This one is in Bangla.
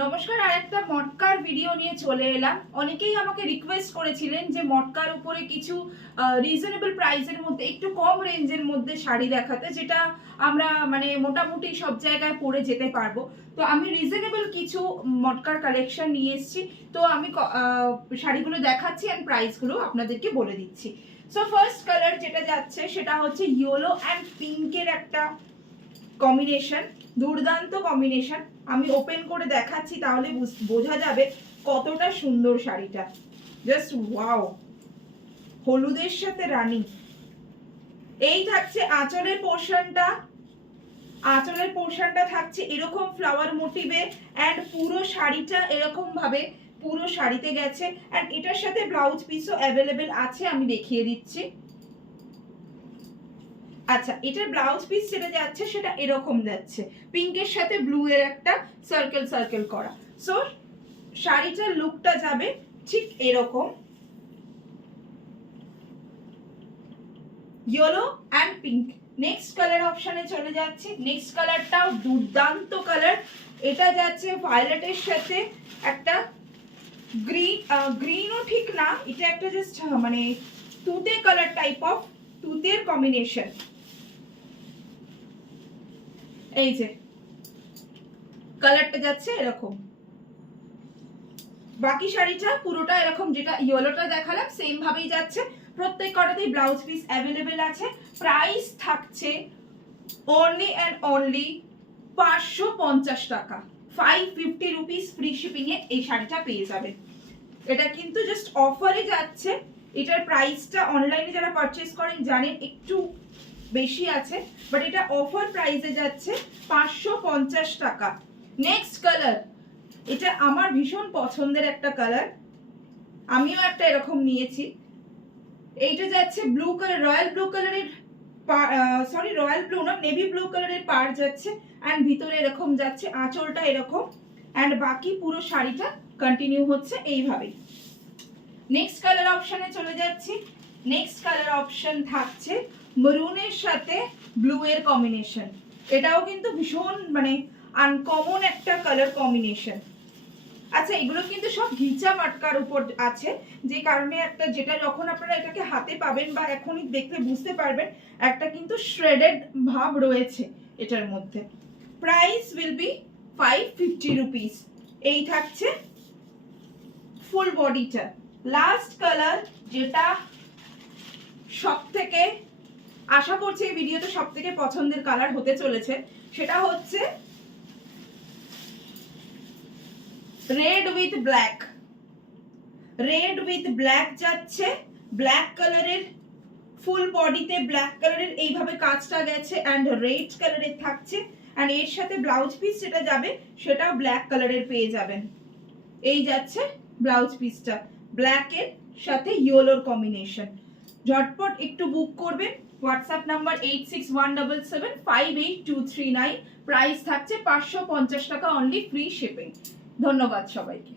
নমস্কার, আরেকটা মটকার ভিডিও নিয়ে চলে এলাম। অনেকেই আমাকে রিকোয়েস্ট করেছিলেন যে মটকার উপরে কিছু রিজনেবল প্রাইসের মধ্যে একটু কম রেঞ্জের মধ্যে শাড়ি দেখাতে, যেটা আমরা মানে মোটামুটি সব জায়গায় পরে যেতে পারবো। তো আমি রিজনেবল কিছু মটকার কালেকশন নিয়ে এসেছি। তো আমি শাড়িগুলো দেখাচ্ছি অ্যান্ড প্রাইসগুলো আপনাদেরকে বলে দিচ্ছি। সো ফার্স্ট কালার যেটা যাচ্ছে সেটা হচ্ছে ইয়েলো অ্যান্ড পিঙ্কের একটা কম্বিনেশন, দুর্দান্ত কম্বিনেশন। আমি ওপেন করে দেখাচ্ছি, তাহলে বোঝা যাবে কতটা সুন্দর শাড়িটা। জাস্ট ওয়াও, হলুদের সাথে রানী। এই থাকছে আঁচলের পোর্শনটা। আঁচলের পোর্শনটা থাকছে এরকম ফ্লাওয়ার মোটিভে, অ্যান্ড পুরো শাড়িটা এরকম ভাবে পুরো শাড়িতে গেছে। অ্যান্ড এটার সাথে ব্লাউজ পিসও অ্যাভেলেবেল আছে, আমি দেখিয়ে দিচ্ছি। আচ্ছা, এটার ব্লাউজ পিস যেটা যাচ্ছে সেটা এরকম যাচ্ছে, পিঙ্কের সাথে ব্লু এর একটা সার্কেল সার্কেল করা। সো শাড়িটার লুকটা যাবে ঠিক এরকম, yellow and pink. Next colour অপশনে চলে যাচ্ছে। নেক্সট কালারটাও দুর্দান্ত কালার। এটা যাচ্ছে ভায়োলেটের সাথে একটা গ্রিনও ঠিক না, এটা একটা জাস্ট মানে তুতে কালার টাইপ অফ, তুতের কম্বিনেশন। এই যে কালারটা যাচ্ছে এরকম। বাকি শাড়িটা পুরোটা এরকম, যেটা ইয়েলোটা দেখালাম সেম ভাবেই যাচ্ছে। প্রত্যেক কটাতেই ব্লাউজ পিস অ্যাভেলেবেল আছে। প্রাইস থাকছে অনলি অ্যান্ড অনলি 550 টাকা। 550 রুপিস ফ্রি শিপিং এ এই শাড়িটা পেয়ে যাবেন। এটা কিন্তু জাস্ট অফারে যাচ্ছে। এটার প্রাইসটা অনলাইনে যারা পারচেজ করেন জানেন একটু বেশি আছে, বাট এটা অফার প্রাইসে যাচ্ছে 550 টাকা। নেক্সট কালার, এটা আমার ভীষণ পছন্দের একটা কালার, আমিও একটা এরকম নিয়েছি। এইটা যাচ্ছে ব্লু কালার, রয়্যাল ব্লু কালারের, সরি রয়্যাল ব্লু না, নেভি ব্লু কালারের পার যাচ্ছে, অ্যান্ড ভিতরে এরকম যাচ্ছে আঁচলটা এরকম, অ্যান্ড বাকি পুরো শাড়িটা কন্টিনিউ হচ্ছে এইভাবেই। নেক্সট কালার অপশনে চলে যাচ্ছি। নেক্সট কালার অপশন থাকছে মেরুনের সাথে ব্লু এর কম্বিনেশন। এটাও কিন্তু ভীষণ মানে আনকমন একটা কালার কম্বিনেশন। আচ্ছা, এগুলো কিন্তু সব ঘিচা মাটকার উপর আছে, যে কারণে একটা, যেটা যখন আপনারা এটাকে হাতে পাবেন বা এখনই দেখলে বুঝতে পারবেন, একটা কিন্তু শ্রেডেড ভাব রয়েছে এটার মধ্যে। Price will be 550 rupees. এই থাকছে ফুল বডিটা। লাস্ট কালার, যেটা সব থেকে আশা করছি এই ভিডিওতে সব থেকে পছন্দের কালার হতে চলেছে, সেটা হচ্ছে red with black. Red with black যাচ্ছে, ব্ল্যাক কালারের ফুল বডিতে ব্ল্যাক কালারের এইভাবে কাজটা গেছে, অ্যান্ড রেড কালারের থাকছে, অ্যান্ড এর সাথে ব্লাউজ পিস যেটা যাবে সেটাও ব্ল্যাক কালারের পেয়ে যাবেন। এই যাচ্ছে ব্লাউজ পিসটা, ব্ল্যাকের সাথে ইয়েলোর কম্বিনেশন। ঝটপট একটু বুক করবেন। WhatsApp number 8617758239। প্রাইস থাকছে 550 টাকা অনলি, ফ্রি শিপিং। ধন্যবাদ সবাইকে।